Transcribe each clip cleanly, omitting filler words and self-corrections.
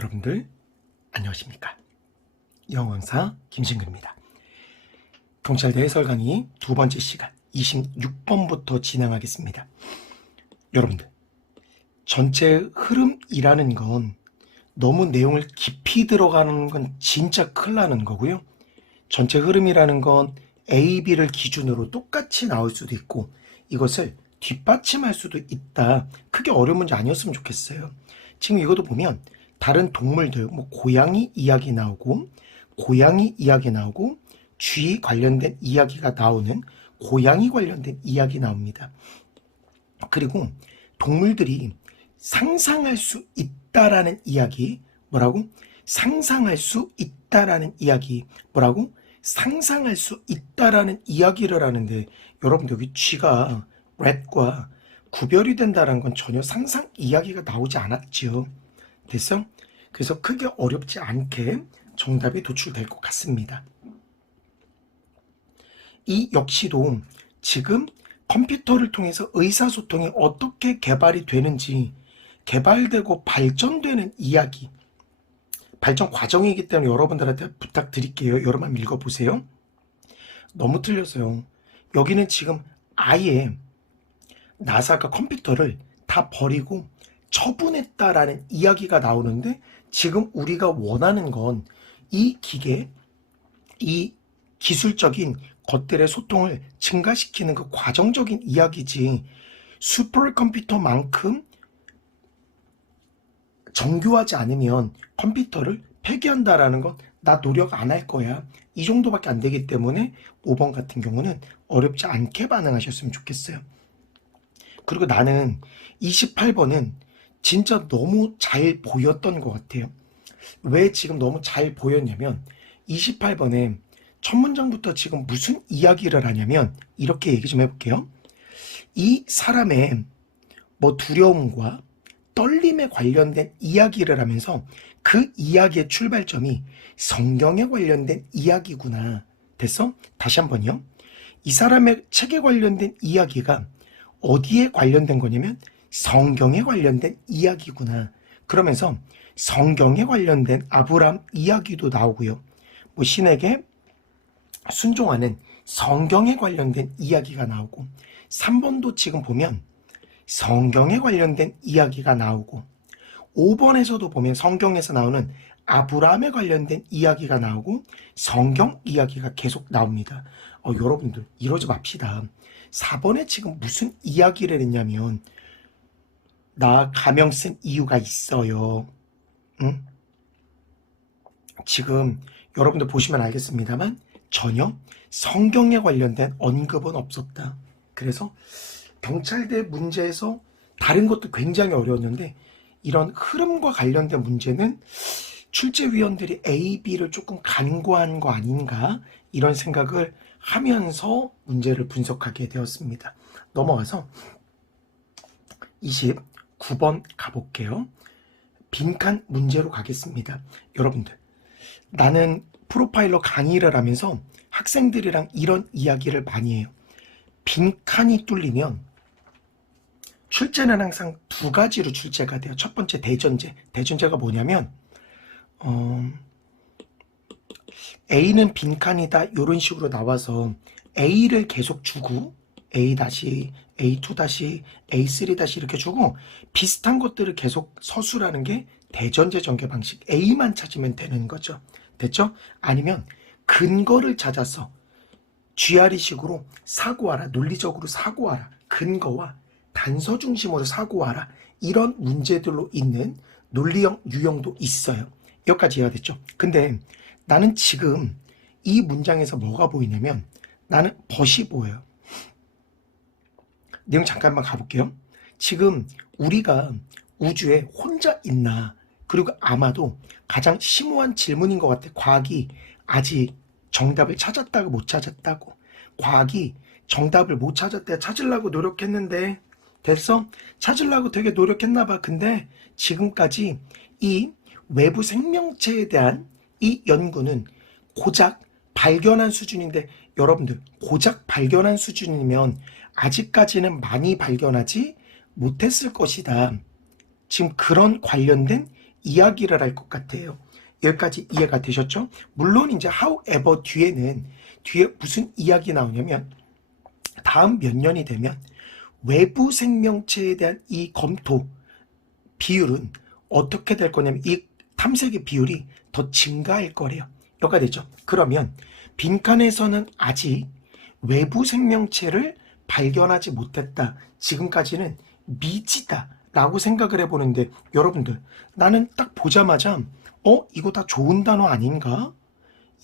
여러분들 안녕하십니까? 영왕사 김신근입니다. 경찰대 해설 강의 두 번째 시간 26번부터 진행하겠습니다. 여러분들, 전체 흐름이라는 건 너무 내용을 깊이 들어가는 건 진짜 큰일 나는 거고요. 전체 흐름이라는 건 A, B를 기준으로 똑같이 나올 수도 있고 이것을 뒷받침할 수도 있다. 크게 어려운 문제 아니었으면 좋겠어요. 지금 이것도 보면 다른 동물들, 고양이 이야기 나오고 쥐 관련된 이야기가 나오는 고양이 관련된 이야기 나옵니다. 그리고 동물들이 상상할 수 있다라는 이야기, 상상할 수 있다라는 이야기를 하는데, 여러분들 여기 쥐가 랫과 구별이 된다는 건 전혀 상상 이야기가 나오지 않았죠. 됐어? 그래서 크게 어렵지 않게 정답이 도출될 것 같습니다. 이 역시도 지금 컴퓨터를 통해서 의사소통이 어떻게 개발이 되는지, 개발되고 발전되는 이야기, 발전 과정이기 때문에 여러분들한테 부탁드릴게요. 여러분 한번 읽어보세요. 너무 틀렸어요. 여기는 지금 아예 나사가 컴퓨터를 다 버리고 처분했다라는 이야기가 나오는데, 지금 우리가 원하는 건 이 기계, 이 기술적인 것들의 소통을 증가시키는 그 과정적인 이야기지, 슈퍼컴퓨터만큼 정교하지 않으면 컴퓨터를 폐기한다라는 건 나 노력 안 할 거야. 이 정도밖에 안 되기 때문에 5번 같은 경우는 어렵지 않게 반응하셨으면 좋겠어요. 그리고 나는 28번은 진짜 너무 잘 보였던 것 같아요. 왜 지금 너무 잘 보였냐면 28번에 첫 문장부터 지금 무슨 이야기를 하냐면 이렇게 얘기 좀 해볼게요. 이 사람의 두려움과 떨림에 관련된 이야기를 하면서 그 이야기의 출발점이 성경에 관련된 이야기구나. 됐어? 다시 한번요. 이 사람의 책에 관련된 이야기가 어디에 관련된 거냐면 성경에 관련된 이야기구나. 그러면서 성경에 관련된 아브라함 이야기도 나오고요. 신에게 순종하는 성경에 관련된 이야기가 나오고, 3번도 지금 보면 성경에 관련된 이야기가 나오고, 5번에서도 보면 성경에서 나오는 아브라함에 관련된 이야기가 나오고 성경 이야기가 계속 나옵니다. 여러분들 이러지 맙시다. 4번에 지금 무슨 이야기를 했냐면 나 가명 쓴 이유가 있어요. 응? 지금 여러분들 보시면 알겠습니다만 전혀 성경에 관련된 언급은 없었다. 그래서 경찰대 문제에서 다른 것도 굉장히 어려웠는데 이런 흐름과 관련된 문제는 출제위원들이 A, B를 조금 간과한 거 아닌가, 이런 생각을 하면서 문제를 분석하게 되었습니다. 넘어가서 29번 가볼게요. 빈칸 문제로 가겠습니다. 여러분들, 나는 프로파일러 강의를 하면서 학생들이랑 이런 이야기를 많이 해요. 빈칸이 뚫리면 출제는 항상 두 가지로 출제가 돼요. 첫 번째 대전제. 대전제가 뭐냐면 A는 빈칸이다 이런 식으로 나와서 A를 계속 주고 A-, A2-, A3- 이렇게 주고 비슷한 것들을 계속 서술하는 게 대전제 전개 방식. A만 찾으면 되는 거죠. 됐죠? 아니면 근거를 찾아서 GRE식으로 사고하라, 논리적으로 사고하라, 근거와 단서 중심으로 사고하라, 이런 문제들로 있는 논리형 유형도 있어요. 여기까지 이해가 됐죠? 근데 나는 지금 이 문장에서 뭐가 보이냐면 나는 벗이 보여요. 내용 잠깐만 가볼게요. 지금 우리가 우주에 혼자 있나, 그리고 아마도 가장 심오한 질문인 것 같아. 과학이 아직 정답을 찾았다고 못 찾았다고. 과학이 정답을 못 찾았대. 찾으려고 노력했는데, 됐어? 찾으려고 되게 노력했나 봐. 근데 지금까지 이 외부 생명체에 대한 이 연구는 고작 발견한 수준인데, 여러분들 고작 발견한 수준이면 아직까지는 많이 발견하지 못했을 것이다. 지금 그런 관련된 이야기를 할 것 같아요. 여기까지 이해가 되셨죠? 물론 이제 however 뒤에 무슨 이야기 나오냐면 다음 몇 년이 되면 외부 생명체에 대한 이 검토 비율은 어떻게 될 거냐면 이 탐색의 비율이 더 증가할 거래요. 여기가 되죠. 그러면 빈칸에서는 아직 외부 생명체를 발견하지 못했다. 지금까지는 미지다 라고 생각을 해보는데 여러분들 나는 딱 보자마자 이거 다 좋은 단어 아닌가?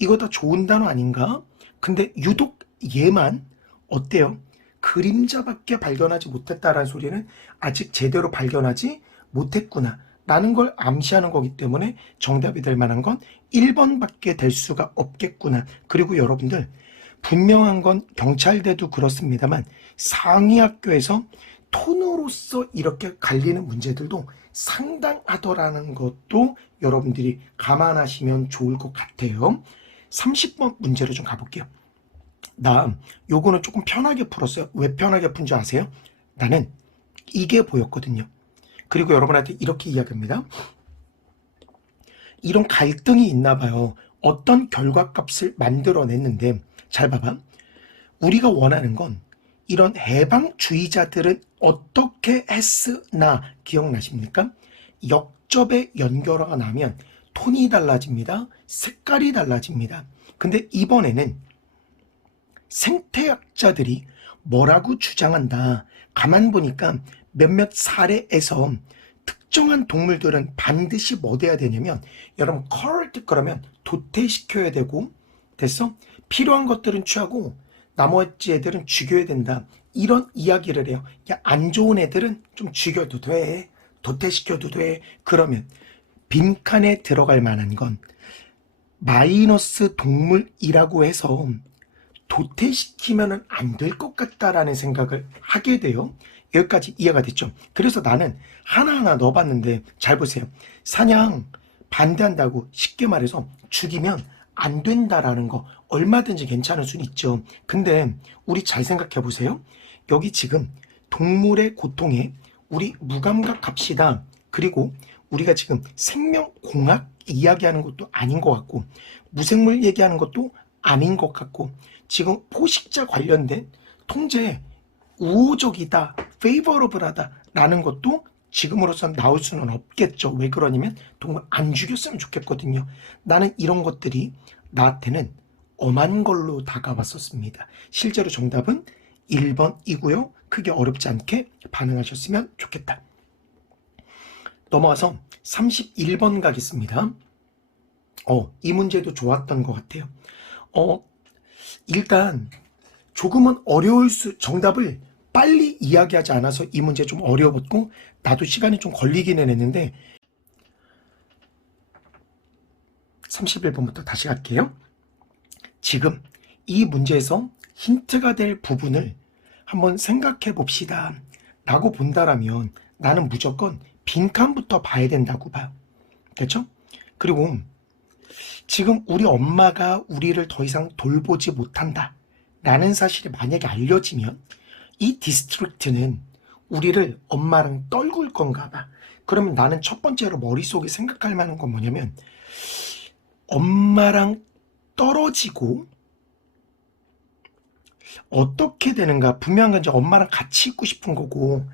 이거 다 좋은 단어 아닌가? 근데 유독 얘만 어때요? 그림자밖에 발견하지 못했다라는 소리는 아직 제대로 발견하지 못했구나 라는 걸 암시하는 거기 때문에 정답이 될 만한 건 1번밖에 될 수가 없겠구나. 그리고 여러분들 분명한 건 경찰대도 그렇습니다만 상위 학교에서 톤으로서 이렇게 갈리는 문제들도 상당하더라는 것도 여러분들이 감안하시면 좋을 것 같아요. 30번 문제로 좀 가볼게요. 나 요거는 조금 편하게 풀었어요. 왜 편하게 푼 줄 아세요? 나는 이게 보였거든요. 그리고 여러분한테 이렇게 이야기합니다. 이런 갈등이 있나 봐요. 어떤 결과값을 만들어냈는데 잘 봐봐. 우리가 원하는 건 이런 해방주의자들은 어떻게 했으나 기억나십니까? 역접에 연결어가 나면 톤이 달라집니다. 색깔이 달라집니다. 근데 이번에는 생태학자들이 뭐라고 주장한다. 가만 보니까 몇몇 사례에서 특정한 동물들은 반드시 뭐 돼야 되냐면 여러분 culled 그러면 도태시켜야 되고 됐어? 필요한 것들은 취하고 나머지 애들은 죽여야 된다. 이런 이야기를 해요. 야, 안 좋은 애들은 좀 죽여도 돼. 도태시켜도 돼. 그러면 빈칸에 들어갈 만한 건 마이너스 동물이라고 해서 도태시키면 안 될 것 같다라는 생각을 하게 돼요. 여기까지 이해가 됐죠? 그래서 나는 하나하나 넣어봤는데 잘 보세요. 사냥 반대한다고 쉽게 말해서 죽이면 안 된다라는 거 얼마든지 괜찮을 수는 있죠. 근데 우리 잘 생각해 보세요. 여기 지금 동물의 고통에 우리 무감각 합시다. 그리고 우리가 지금 생명공학 이야기하는 것도 아닌 것 같고 무생물 얘기하는 것도 아닌 것 같고 지금 포식자 관련된 통제 우호적이다, favorable하다 라는 것도 지금으로선 나올 수는 없겠죠. 왜 그러냐면 동물 안 죽였으면 좋겠거든요. 나는 이런 것들이 나한테는 엄한 걸로 다가왔었습니다. 실제로 정답은 1번이고요. 크게 어렵지 않게 반응하셨으면 좋겠다. 넘어와서 31번 가겠습니다. 이 문제도 좋았던 것 같아요. 일단 조금은 어려울 정답을 빨리 이야기하지 않아서 이 문제 좀 어려웠고 나도 시간이 좀 걸리기는 했는데 31번부터 다시 갈게요. 지금 이 문제에서 힌트가 될 부분을 한번 생각해 봅시다 라고 본다라면 나는 무조건 빈칸부터 봐야 된다고 봐요. 됐죠? 그리고 지금 우리 엄마가 우리를 더 이상 돌보지 못한다 라는 사실이 만약에 알려지면 이 디스트릭트는 우리를 엄마랑 떨굴 건가 봐. 그러면 나는 첫 번째로 머릿속에 생각할 만한 건 뭐냐면 엄마랑 떨어지고 어떻게 되는가. 분명한 건 이제 엄마랑 같이 있고 싶은 거고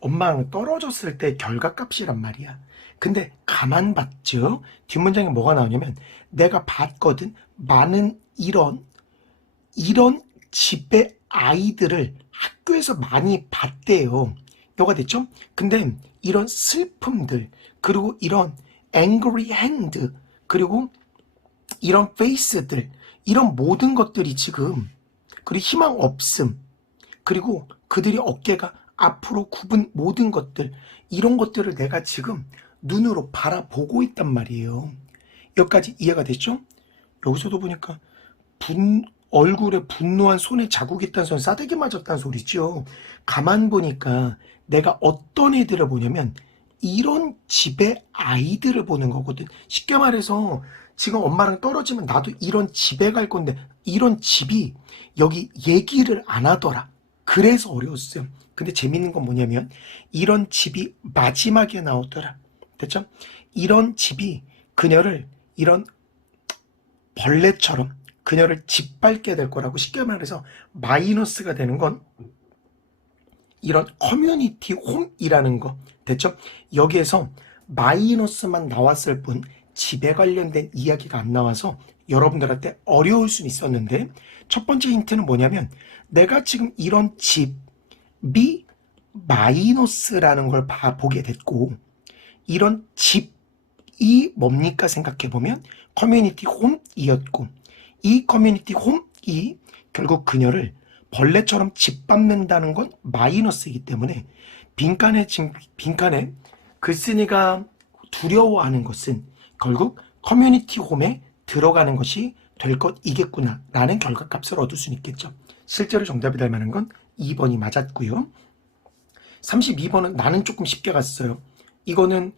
엄마랑 떨어졌을 때 결과값이란 말이야. 근데 가만 봤죠. 뒷문장에 뭐가 나오냐면 내가 봤거든. 많은 이런 집의 아이들을 학교에서 많이 봤대요. 요가 됐죠? 근데 이런 슬픔들 그리고 이런 angry hand 그리고 이런 face들 이런 모든 것들이 지금 그리고 희망 없음 그리고 그들이 어깨가 앞으로 굽은 모든 것들 이런 것들을 내가 지금 눈으로 바라보고 있단 말이에요. 여기까지 이해가 됐죠? 여기서도 보니까 얼굴에 분노한 손에 자국이 있다는 소리 싸대기 맞았다는 소리죠. 가만 보니까 내가 어떤 애들을 보냐면 이런 집의 아이들을 보는 거거든. 쉽게 말해서 지금 엄마랑 떨어지면 나도 이런 집에 갈 건데 이런 집이 여기 얘기를 안 하더라. 그래서 어려웠어요. 근데 재밌는 건 뭐냐면 이런 집이 마지막에 나오더라. 됐죠? 이런 집이 그녀를 이런 벌레처럼 그녀를 짓밟게 될 거라고. 쉽게 말해서 마이너스가 되는 건 이런 커뮤니티 홈이라는 거. 됐죠? 여기에서 마이너스만 나왔을 뿐 집에 관련된 이야기가 안 나와서 여러분들한테 어려울 수는 있었는데, 첫 번째 힌트는 뭐냐면 내가 지금 이런 집이 마이너스라는 걸 보게 됐고, 이런 집이 뭡니까 생각해보면 커뮤니티 홈이었고, 이 커뮤니티 홈이 결국 그녀를 벌레처럼 짓밟는다는 건 마이너스이기 때문에 빈칸에 글쓴이가 두려워하는 것은 결국 커뮤니티 홈에 들어가는 것이 될 것이겠구나 라는 결과값을 얻을 수는 있겠죠. 실제로 정답이 될 만한 건 2번이 맞았고요. 32번은 나는 조금 쉽게 갔어요. 이거는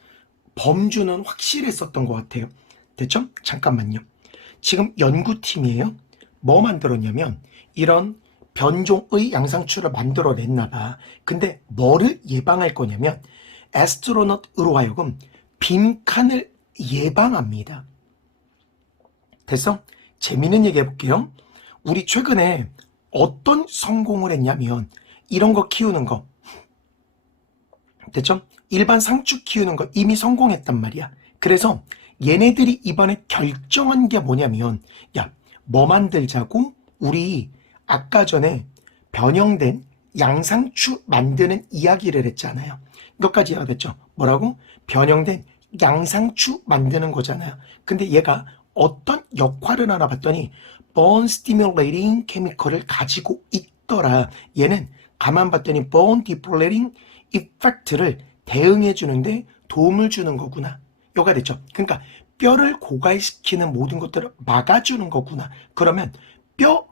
범주는 확실했었던 것 같아요. 됐죠? 잠깐만요. 지금 연구팀이에요. 뭐 만들었냐면 이런 변종의 양상추를 만들어냈나 봐. 근데 뭐를 예방할 거냐면 애스트로넛으로 하여금 빈칸을 예방합니다. 됐어? 재미있는 얘기 해볼게요. 우리 최근에 어떤 성공을 했냐면 이런 거 키우는 거. 됐죠? 일반 상추 키우는 거 이미 성공했단 말이야. 그래서 얘네들이 이번에 결정한 게 뭐냐면, 야, 뭐 만들자고? 우리 아까 전에 변형된 양상추 만드는 이야기를 했잖아요. 이것까지 이해가 됐죠? 뭐라고? 변형된 양상추 만드는 거잖아요. 근데 얘가 어떤 역할을 하나 봤더니 bone stimulating chemical을 가지고 있더라. 얘는 가만 봤더니 bone depleting effect를 대응해 주는데 도움을 주는 거구나. 요가 됐죠? 그러니까 뼈를 고갈시키는 모든 것들을 막아주는 거구나. 그러면 뼈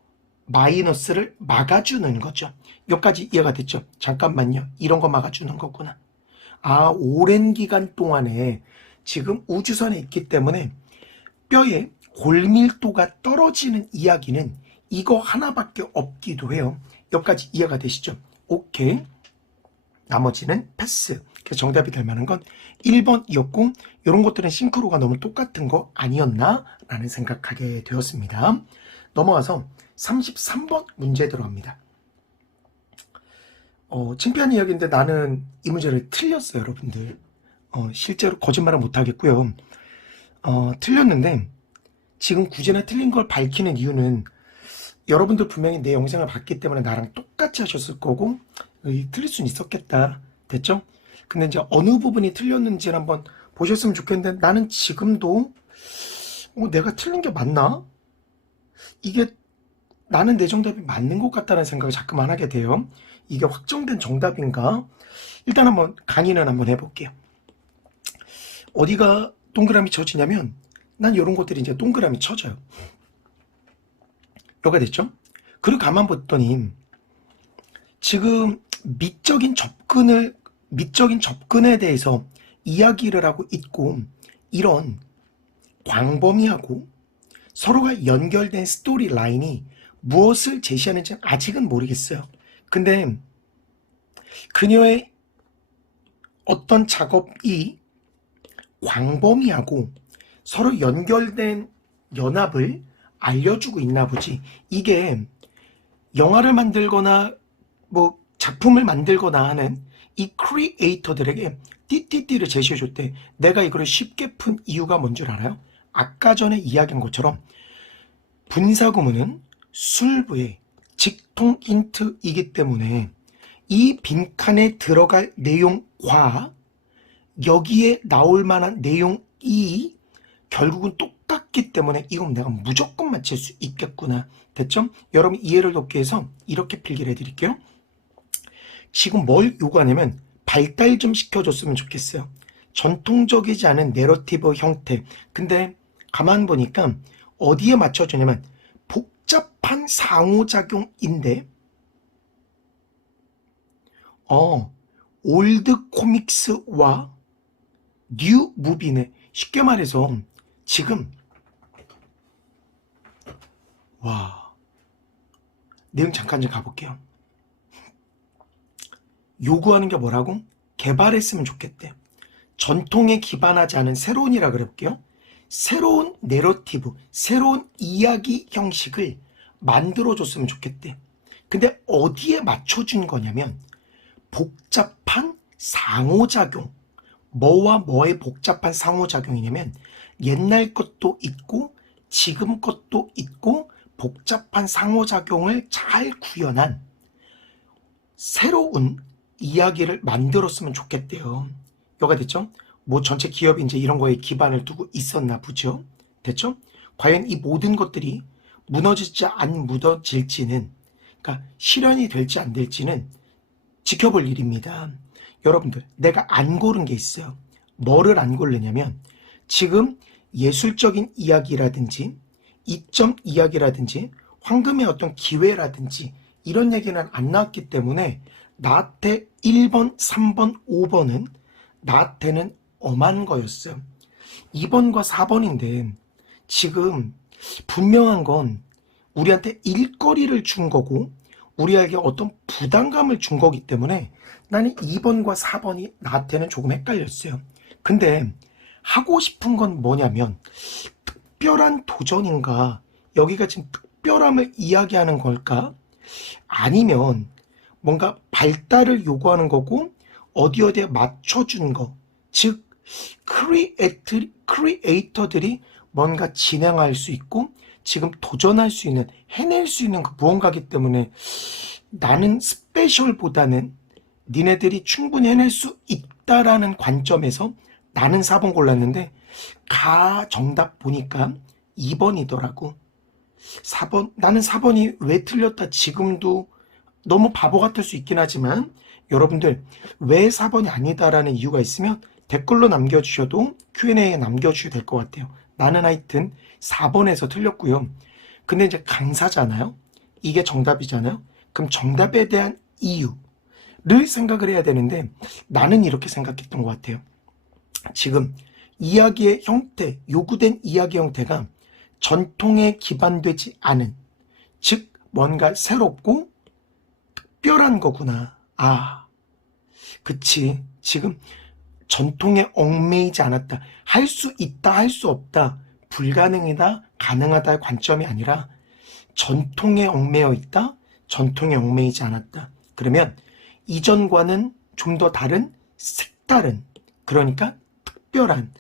마이너스를 막아주는 거죠. 여기까지 이해가 됐죠? 잠깐만요. 이런 거 막아주는 거구나. 아, 오랜 기간 동안에 지금 우주선에 있기 때문에 뼈의 골밀도가 떨어지는 이야기는 이거 하나밖에 없기도 해요. 여기까지 이해가 되시죠? 오케이. 나머지는 패스. 그래서 정답이 될 만한 건 1번이었고, 이런 것들은 싱크로가 너무 똑같은 거 아니었나? 라는 생각하게 되었습니다. 넘어가서 33번 문제 들어갑니다. 창피한 이야기인데 나는 이 문제를 틀렸어요, 여러분들. 실제로 거짓말은 못하겠고요. 틀렸는데 지금 굳이나 틀린 걸 밝히는 이유는 여러분들 분명히 내 영상을 봤기 때문에 나랑 똑같이 하셨을 거고 틀릴 수는 있었겠다. 됐죠? 근데 이제 어느 부분이 틀렸는지를 한번 보셨으면 좋겠는데, 나는 지금도 내가 틀린 게 맞나? 이게 나는 내 정답이 맞는 것 같다는 생각을 자꾸만 하게 돼요. 이게 확정된 정답인가? 일단 한번 강의는 한번 해볼게요. 어디가 동그라미 쳐지냐면 난 이런 것들이 이제 동그라미 쳐져요. 요가 됐죠? 그리고 가만 봤더니 지금 미적인 접근에 대해서 이야기를 하고 있고, 이런 광범위하고 서로가 연결된 스토리 라인이 무엇을 제시하는지 아직은 모르겠어요. 근데 그녀의 어떤 작업이 광범위하고 서로 연결된 연합을 알려주고 있나 보지. 이게 영화를 만들거나 뭐 작품을 만들거나 하는 이 크리에이터들에게 띠띠띠를 제시해줬대. 내가 이거를 쉽게 푼 이유가 뭔 줄 알아요? 아까 전에 이야기한 것처럼 분사구문은 술부의 직통 힌트이기 때문에 이 빈칸에 들어갈 내용과 여기에 나올 만한 내용이 결국은 똑같기 때문에 이건 내가 무조건 맞힐 수 있겠구나. 됐죠? 여러분 이해를 돕기 위해서 이렇게 필기를 해드릴게요. 지금 뭘 요구하냐면 발달 좀 시켜줬으면 좋겠어요. 전통적이지 않은 내러티브 형태. 근데 가만 보니까 어디에 맞춰주냐면 복잡한 상호작용인데 올드 코믹스와 뉴 무비네. 쉽게 말해서 지금 내용 잠깐 좀 가볼게요. 요구하는 게 뭐라고? 개발했으면 좋겠대. 전통에 기반하지 않은 새로운이라 그래볼게요. 새로운 내러티브, 새로운 이야기 형식을 만들어줬으면 좋겠대. 근데 어디에 맞춰준 거냐면 복잡한 상호작용. 뭐와 뭐의 복잡한 상호작용이냐면 옛날 것도 있고 지금 것도 있고 복잡한 상호작용을 잘 구현한 새로운 이야기를 만들었으면 좋겠대요. 이해가 됐죠? 뭐 전체 기업이 이제 이런 거에 기반을 두고 있었나 보죠. 됐죠? 과연 이 모든 것들이 무너질지 안 무너질지는, 그러니까 실현이 될지 안 될지는 지켜볼 일입니다. 여러분들, 내가 안 고른 게 있어요. 뭐를 안 고르냐면 지금 예술적인 이야기라든지 이점 이야기라든지 황금의 어떤 기회라든지 이런 얘기는 안 나왔기 때문에 나한테 1번, 3번, 5번은 나한테는 엄한 거였어요. 2번과 4번인데 지금 분명한 건 우리한테 일거리를 준 거고 우리에게 어떤 부담감을 준 거기 때문에 나는 2번과 4번이 나한테는 조금 헷갈렸어요. 근데 하고 싶은 건 뭐냐면 특별한 도전인가? 여기가 지금 특별함을 이야기하는 걸까? 아니면 뭔가 발달을 요구하는 거고 어디 어디에 맞춰준 거, 즉 크리에이터들이 뭔가 진행할 수 있고 지금 도전할 수 있는, 해낼 수 있는 그 무언가이기 때문에 나는 스페셜보다는 니네들이 충분히 해낼 수 있다라는 관점에서 나는 4번 골랐는데 정답 보니까 2번이더라고. 4번, 나는 4번이 왜 틀렸다 지금도 너무 바보 같을 수 있긴 하지만 여러분들 왜 4번이 아니다라는 이유가 있으면 댓글로 남겨주셔도 Q&A에 남겨주셔도 될 것 같아요. 나는 하여튼 4번에서 틀렸고요. 근데 이제 강사잖아요. 이게 정답이잖아요. 그럼 정답에 대한 이유를 생각을 해야 되는데 나는 이렇게 생각했던 것 같아요. 지금 이야기의 형태, 요구된 이야기 형태가 전통에 기반되지 않은, 즉 뭔가 새롭고 특별한 거구나. 아, 그치. 지금 전통에 얽매이지 않았다. 할 수 있다, 할 수 없다. 불가능이다, 가능하다의 관점이 아니라 전통에 얽매여 있다, 전통에 얽매이지 않았다. 그러면 이전과는 좀 더 다른, 색다른, 그러니까 특별한,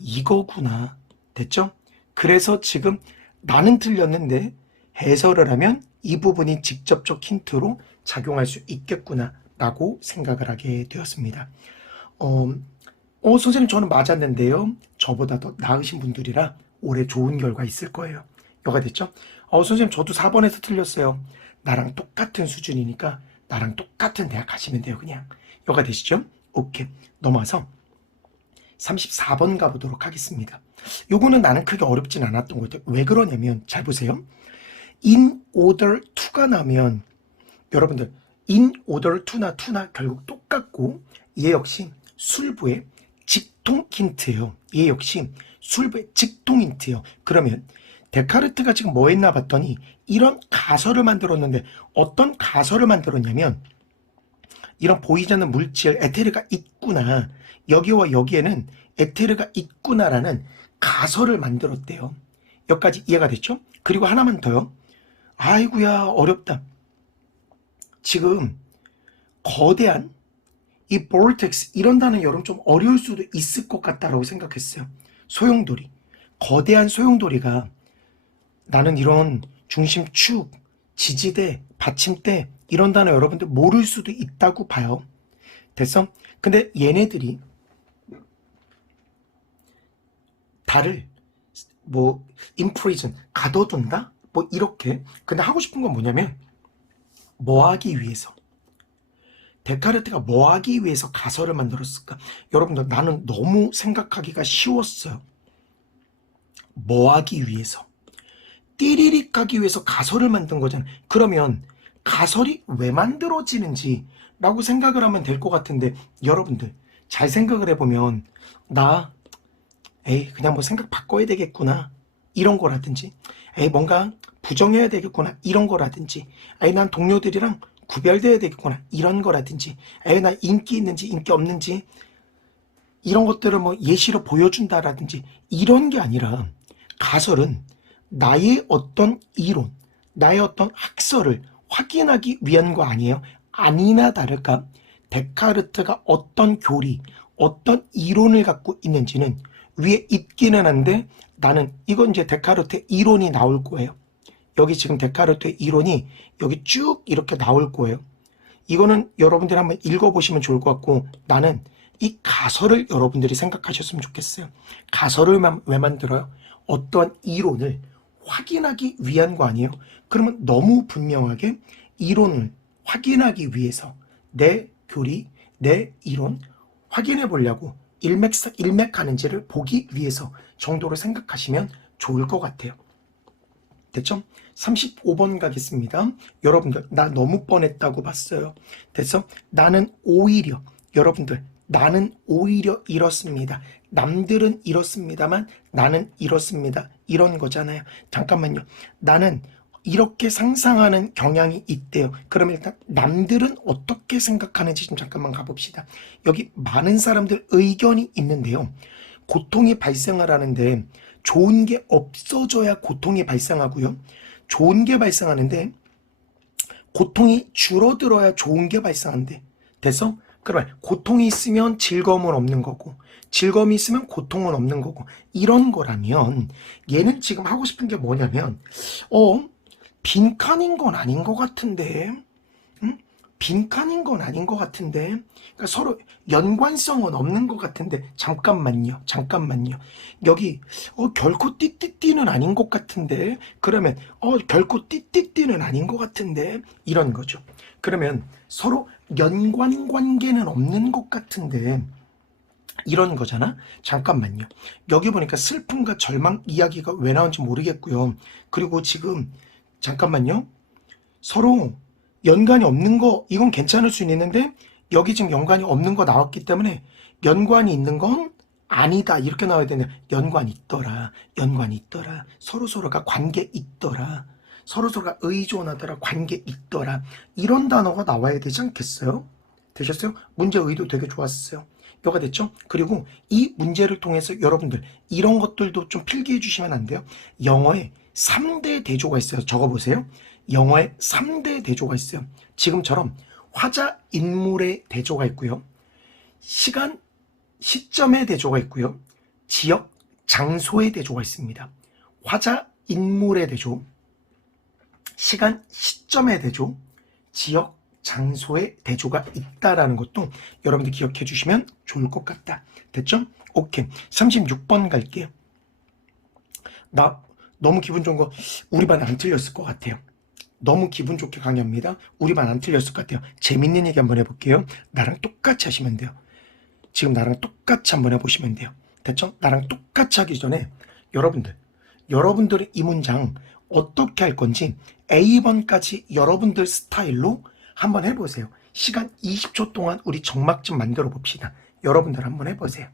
이거구나. 됐죠? 그래서 지금 나는 틀렸는데 해설을 하면 이 부분이 직접적 힌트로 작용할 수 있겠구나 라고 생각을 하게 되었습니다. 선생님 저는 맞았는데요. 저보다 더 나으신 분들이라 올해 좋은 결과 있을 거예요. 여가 됐죠? 선생님 저도 4번에서 틀렸어요. 나랑 똑같은 수준이니까 나랑 똑같은 대학 가시면 돼요. 그냥 여가 되시죠? 오케이. 넘어와서 34번 가보도록 하겠습니다. 요거는 나는 크게 어렵진 않았던 것 같아요. 왜 그러냐면 잘 보세요. in order to가 나면 여러분들 in order to나 결국 똑같고 얘 역시 술부의 직통 힌트예요. 얘 역시 술부의 직통 힌트예요. 그러면 데카르트가 지금 뭐 했나 봤더니 이런 가설을 만들었는데 어떤 가설을 만들었냐면 이런 보이지 않는 물질 에테르가 있구나. 여기와 여기에는 에테르가 있구나라는 가설을 만들었대요. 여기까지 이해가 됐죠? 그리고 하나만 더요. 아이고야 어렵다. 지금 거대한 이 vortex 이런 단어 여러분 좀 어려울 수도 있을 것 같다라고 생각했어요. 소용돌이. 거대한 소용돌이가 나는 이런 중심축, 지지대, 받침대 이런 단어 여러분들 모를 수도 있다고 봐요. 됐어? 근데 얘네들이 달을 imprison 가둬둔다? 이렇게. 근데 하고 싶은 건 뭐냐면 뭐 하기 위해서? 데카르트가 뭐 하기 위해서 가설을 만들었을까? 여러분들 나는 너무 생각하기가 쉬웠어요. 뭐 하기 위해서? 띠리릭 하기 위해서 가설을 만든 거잖아요. 그러면 가설이 왜 만들어지는지 라고 생각을 하면 될 것 같은데 여러분들 잘 생각을 해보면 그냥 뭐 생각 바꿔야 되겠구나 이런 거라든지 뭔가 부정해야 되겠구나 이런 거라든지 난 동료들이랑 구별돼야 되겠구나 이런 거라든지 나 인기 있는지 인기 없는지 이런 것들을 뭐 예시로 보여준다라든지 이런 게 아니라 가설은 나의 어떤 이론, 나의 어떤 학설을 확인하기 위한 거 아니에요? 아니나 다를까 데카르트가 어떤 교리, 어떤 이론을 갖고 있는지는 위에 있기는 한데 나는 이건 이제 데카르트의 이론이 나올 거예요. 여기 지금 데카르트의 이론이 여기 쭉 이렇게 나올 거예요. 이거는 여러분들이 한번 읽어보시면 좋을 것 같고 나는 이 가설을 여러분들이 생각하셨으면 좋겠어요. 가설을 왜 만들어요? 어떠한 이론을 확인하기 위한 거 아니에요? 그러면 너무 분명하게 이론을 확인하기 위해서 내 교리, 내 이론 확인해 보려고 일맥하는지를 보기 위해서 정도로 생각하시면 좋을 것 같아요. 됐죠? 35번 가겠습니다. 여러분들 나 너무 뻔했다고 봤어요. 됐어? 나는 오히려 여러분들 나는 오히려 이렇습니다. 남들은 이렇습니다만 나는 이렇습니다. 이런 거잖아요. 잠깐만요. 나는 이렇게 상상하는 경향이 있대요. 그러면 일단 남들은 어떻게 생각하는지 좀 잠깐만 가봅시다. 여기 많은 사람들 의견이 있는데요. 고통이 발생을 하는데 좋은 게 없어져야 고통이 발생하고요. 좋은 게 발생하는데 고통이 줄어들어야 좋은 게 발생한대. 됐어? 그러면 고통이 있으면 즐거움은 없는 거고 즐거움이 있으면 고통은 없는 거고 이런 거라면 얘는 지금 하고 싶은 게 뭐냐면 빈칸인 건 아닌 것 같은데 응? 빈칸인 건 아닌 것 같은데 그러니까 서로 연관성은 없는 것 같은데 잠깐만요. 여기 결코 띠띠띠는 아닌 것 같은데 그러면 결코 띠띠띠는 아닌 것 같은데 이런 거죠. 그러면 서로 연관관계는 없는 것 같은데 이런 거잖아. 잠깐만요. 여기 보니까 슬픔과 절망 이야기가 왜 나온지 모르겠고요. 그리고 지금 잠깐만요. 서로 연관이 없는 거 이건 괜찮을 수는 있는데 여기 지금 연관이 없는 거 나왔기 때문에 연관이 있는 건 아니다 이렇게 나와야 되는데 연관이 있더라. 서로가 관계 있더라. 서로가 의존하더라. 관계 있더라. 이런 단어가 나와야 되지 않겠어요? 되셨어요? 문제 의도 되게 좋았어요. 이거가 됐죠? 그리고 이 문제를 통해서 여러분들 이런 것들도 좀 필기해 주시면 안 돼요? 영어에 3대 대조가 있어요. 적어보세요. 영어에 3대 대조가 있어요. 지금처럼 화자, 인물의 대조가 있고요. 시간, 시점의 대조가 있고요. 지역, 장소의 대조가 있습니다. 화자, 인물의 대조, 시간, 시점의 대조, 지역, 장소의 대조가 있다라는 것도 여러분들 기억해 주시면 좋을 것 같다. 됐죠? 오케이. 36번 갈게요. 나 너무 기분 좋은 거 우리 반 안 틀렸을 것 같아요. 너무 기분 좋게 강의합니다. 우리 반 안 틀렸을 것 같아요. 재밌는 얘기 한번 해볼게요. 나랑 똑같이 하시면 돼요. 지금 나랑 똑같이 한번 해보시면 돼요. 됐죠? 나랑 똑같이 하기 전에 여러분들의 이 문장 어떻게 할 건지 A번까지 여러분들 스타일로 한번 해보세요. 시간 20초 동안 우리 정막 좀 만들어 봅시다. 여러분들 한번 해보세요.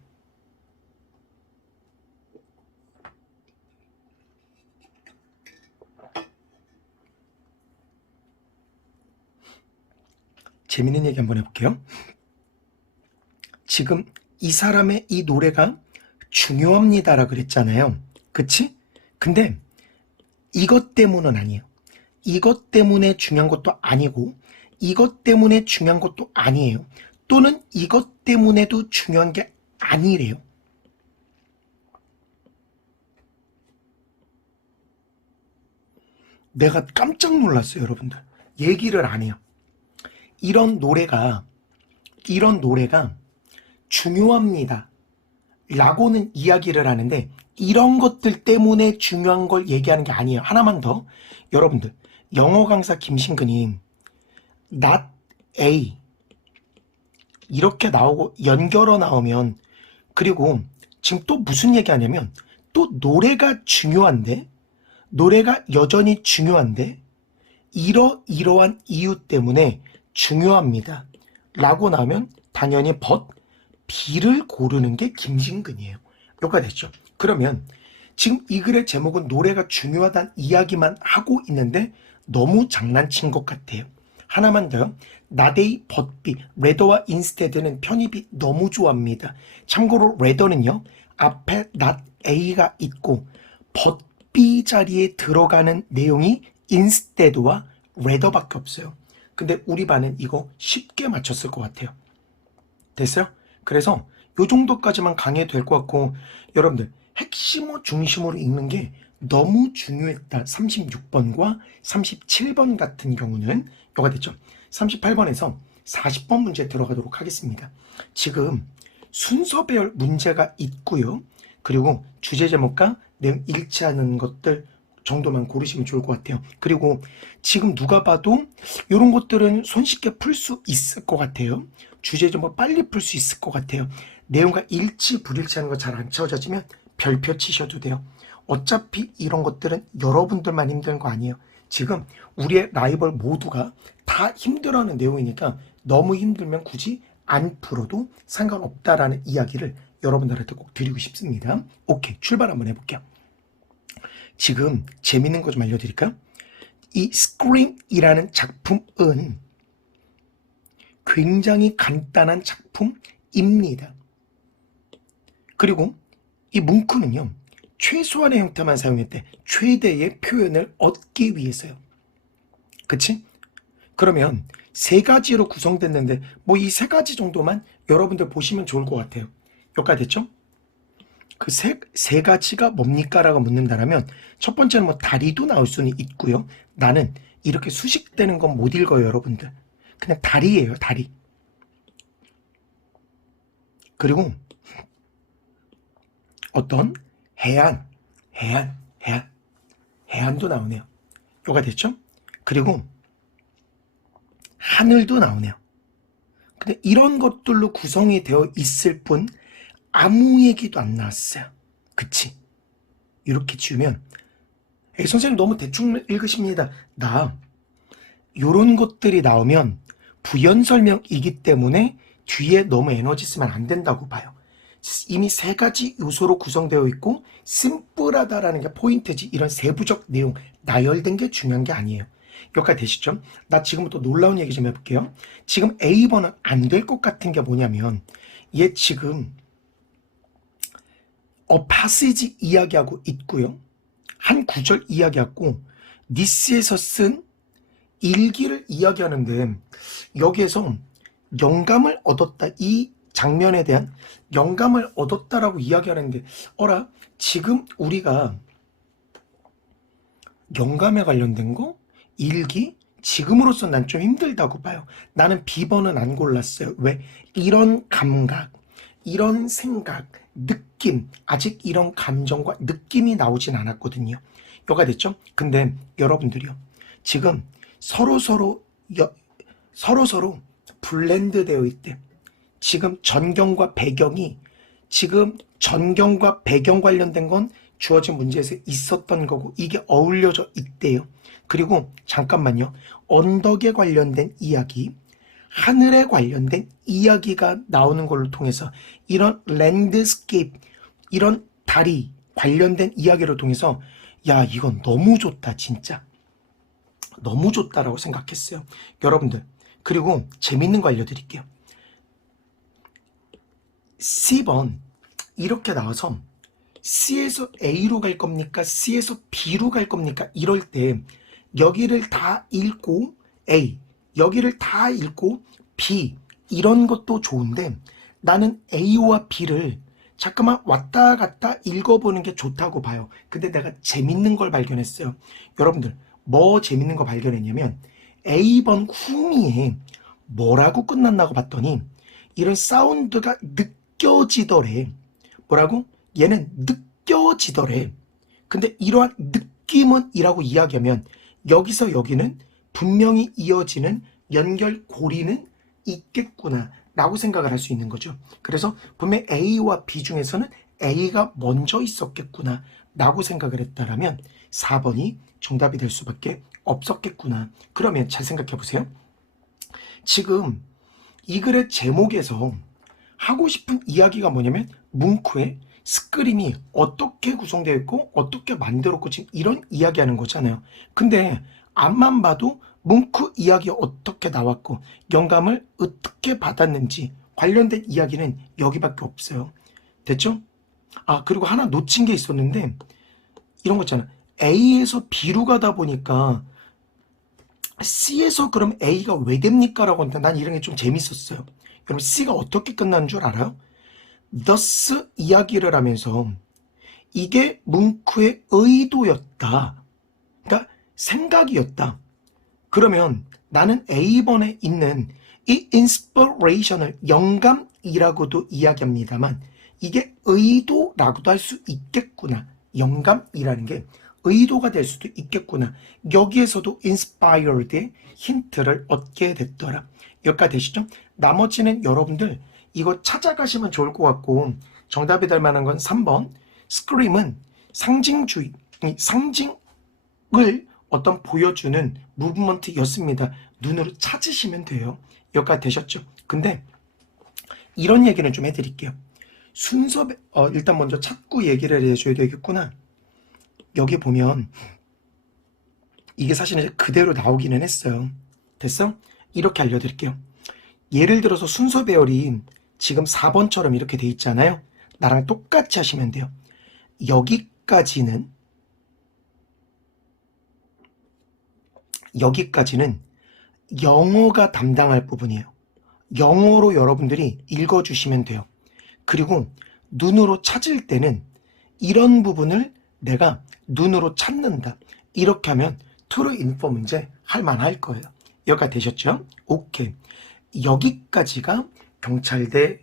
재밌는 얘기 한번 해볼게요. 지금 이 사람의 이 노래가 중요합니다라 그랬잖아요. 그치? 근데 이것 때문은 아니에요. 이것 때문에 중요한 것도 아니고 이것 때문에 중요한 것도 아니에요. 또는 이것 때문에도 중요한 게 아니래요. 내가 깜짝 놀랐어요, 여러분들. 얘기를 안 해요. 이런 노래가 중요합니다. 라고는 이야기를 하는데 이런 것들 때문에 중요한 걸 얘기하는 게 아니에요. 하나만 더. 여러분들, 영어 강사 김신근이 not A 이렇게 나오고 연결어 나오면 그리고 지금 또 무슨 얘기 하냐면 또 노래가 중요한데 노래가 여전히 중요한데 이러이러한 이유 때문에 중요합니다. 라고 나오면 당연히 B를 고르는 게 김신근이에요. 요가 됐죠. 그러면 지금 이 글의 제목은 노래가 중요하다는 이야기만 하고 있는데 너무 장난친 것 같아요. 하나만 더요. not a but be. rather와 instead는 편입이 너무 좋아합니다. 참고로 rather는요. 앞에 not a가 있고 but be 자리에 들어가는 내용이 instead와 rather밖에 없어요. 근데 우리 반은 이거 쉽게 맞췄을 것 같아요. 됐어요? 그래서 요 정도까지만 강해도 될 것 같고, 여러분들 핵심어 중심으로 읽는 게 너무 중요했다. 36번과 37번 같은 경우는 요가 됐죠. 38번에서 40번 문제 들어가도록 하겠습니다. 지금 순서별 문제가 있고요. 그리고 주제 제목과 내용 일치하는 것들 정도만 고르시면 좋을 것 같아요. 그리고 지금 누가 봐도 이런 것들은 손쉽게 풀 수 있을 것 같아요. 주제 제목 빨리 풀 수 있을 것 같아요. 내용과 일치 불일치하는 거 잘 안 채워져지면 별표 치셔도 돼요. 어차피 이런 것들은 여러분들만 힘든 거 아니에요. 지금 우리의 라이벌 모두가 다 힘들어하는 내용이니까 너무 힘들면 굳이 안 풀어도 상관없다라는 이야기를 여러분들한테 꼭 드리고 싶습니다. 오케이, 출발 한번 해볼게요. 지금 재밌는 거 좀 알려드릴까요? 이 Scream이라는 작품은 굉장히 간단한 작품입니다. 그리고 이 문구는요, 최소한의 형태만 사용했대. 최대의 표현을 얻기 위해서요. 그치? 그러면 세 가지로 구성됐는데 뭐 이 세 가지 정도만 여러분들 보시면 좋을 것 같아요. 여기까지 됐죠? 그 세 가지가 뭡니까? 라고 묻는다면 첫 번째는 뭐 다리도 나올 수는 있고요. 나는 이렇게 수식되는 건 못 읽어요, 여러분들. 그냥 다리예요, 다리. 그리고 어떤 해안도 나오네요. 요가 됐죠? 그리고 하늘도 나오네요. 근데 이런 것들로 구성이 되어 있을 뿐 아무 얘기도 안 나왔어요. 그치? 이렇게 지우면 선생님 너무 대충 읽으십니다. 나 요런 것들이 나오면 부연 설명이기 때문에 뒤에 너무 에너지 쓰면 안 된다고 봐요. 이미 세 가지 요소로 구성되어 있고 심플하다라는 게 포인트지, 이런 세부적 내용 나열된 게 중요한 게 아니에요. 여기까지 되시죠? 나 지금부터 놀라운 얘기 좀 해볼게요. 지금 A번은 안 될 것 같은 게 뭐냐면 얘 지금 passage 이야기하고 있고요. 한 구절 이야기하고 니스에서 쓴 일기를 이야기하는데 여기에서 영감을 얻었다, 이 장면에 대한 영감을 얻었다라고 이야기하는데 어라? 지금 우리가 영감에 관련된 거? 일기? 지금으로서 난 좀 힘들다고 봐요. 나는 B번은 안 골랐어요. 왜? 이런 감각, 이런 생각, 느낌, 아직 이런 감정과 느낌이 나오진 않았거든요. 여가 됐죠? 근데 여러분들이요, 지금 서로서로 블렌드 되어 있대. 지금 전경과 배경이, 지금 전경과 배경 관련된 건 주어진 문제에서 있었던 거고 이게 어울려져 있대요. 그리고 잠깐만요, 언덕에 관련된 이야기, 하늘에 관련된 이야기가 나오는 걸로 통해서 이런 랜드스케이프, 이런 다리 관련된 이야기를 통해서 야, 이건 너무 좋다, 진짜 너무 좋다라고 생각했어요, 여러분들. 그리고 재밌는 거 알려드릴게요. C번 이렇게 나와서 C에서 A로 갈 겁니까? C에서 B로 갈 겁니까? 이럴 때 여기를 다 읽고 A, 여기를 다 읽고 B, 이런 것도 좋은데 나는 A와 B를 잠깐만 왔다 갔다 읽어보는 게 좋다고 봐요. 근데 내가 재밌는 걸 발견했어요. 여러분들 뭐 재밌는 거 발견했냐면 A번 후미에 뭐라고 끝났나고 봤더니 이런 사운드가 느껴지더래. 뭐라고? 얘는 느껴지더래. 근데 이러한 느낌은 이라고 이야기하면 여기서 여기는 분명히 이어지는 연결고리는 있겠구나 라고 생각을 할 수 있는 거죠. 그래서 분명히 A와 B 중에서는 A가 먼저 있었겠구나 라고 생각을 했다라면 4번이 정답이 될 수밖에 없었겠구나. 그러면 잘 생각해 보세요. 지금 이 글의 제목에서 하고 싶은 이야기가 뭐냐면 뭉크의 스크림이 어떻게 구성되어 있고 어떻게 만들었고 지금 이런 이야기하는 거잖아요. 근데 앞만 봐도 뭉크 이야기 어떻게 나왔고 영감을 어떻게 받았는지 관련된 이야기는 여기밖에 없어요. 됐죠? 아, 그리고 하나 놓친 게 있었는데 이런 거 있잖아. A에서 B로 가다 보니까 C에서 그럼 A가 왜 됩니까? 라고 하는데 난 이런 게 좀 재밌었어요. 여러분 C가 어떻게 끝나는 줄 알아요? thus 이야기를 하면서 이게 뭉크의 의도였다. 그러니까 생각이었다. 그러면 나는 A번에 있는 이 inspiration을 영감이라고도 이야기합니다만 이게 의도라고도 할 수 있겠구나. 영감이라는 게 의도가 될 수도 있겠구나. 여기에서도 inspired의 힌트를 얻게 됐더라. 여기까지 되시죠? 나머지는 여러분들 이거 찾아가시면 좋을 것 같고 정답이 될 만한 건 3번 scream은 상징주의, 상징을 어떤 보여주는 무브먼트였습니다. 눈으로 찾으시면 돼요. 여기까지 되셨죠? 근데 이런 얘기는 좀 해드릴게요. 순서 일단 먼저 찾고 얘기를 해줘야 되겠구나. 여기 보면 이게 사실은 그대로 나오기는 했어요. 됐어? 이렇게 알려드릴게요. 예를 들어서 순서 배열이 지금 4번처럼 이렇게 돼 있잖아요. 나랑 똑같이 하시면 돼요. 여기까지는 영어가 담당할 부분이에요. 영어로 여러분들이 읽어주시면 돼요. 그리고 눈으로 찾을 때는 이런 부분을 내가 눈으로 찾는다. 이렇게 하면 true info 문제 할 만할 거예요. 여기까지 되셨죠? 오케이. 여기까지가 경찰대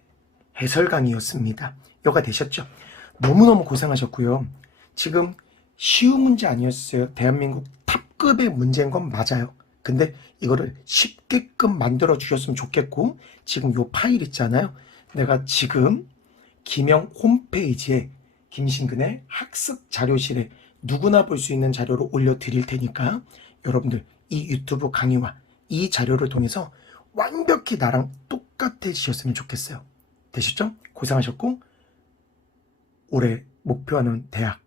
해설 강의였습니다. 여기까지 되셨죠? 너무너무 고생하셨고요. 지금 쉬운 문제 아니었어요. 대한민국 탑급의 문제인 건 맞아요. 근데 이거를 쉽게끔 만들어 주셨으면 좋겠고 지금 요 파일 있잖아요. 내가 지금 김영 홈페이지에 김신근의 학습 자료실에 누구나 볼 수 있는 자료로 올려드릴 테니까 여러분들 이 유튜브 강의와 이 자료를 통해서 완벽히 나랑 똑같아지셨으면 좋겠어요. 되시죠? 고생하셨고 올해 목표하는 대학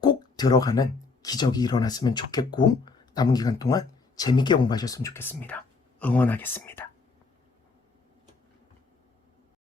꼭 들어가는 기적이 일어났으면 좋겠고 남은 기간 동안 재밌게 공부하셨으면 좋겠습니다. 응원하겠습니다.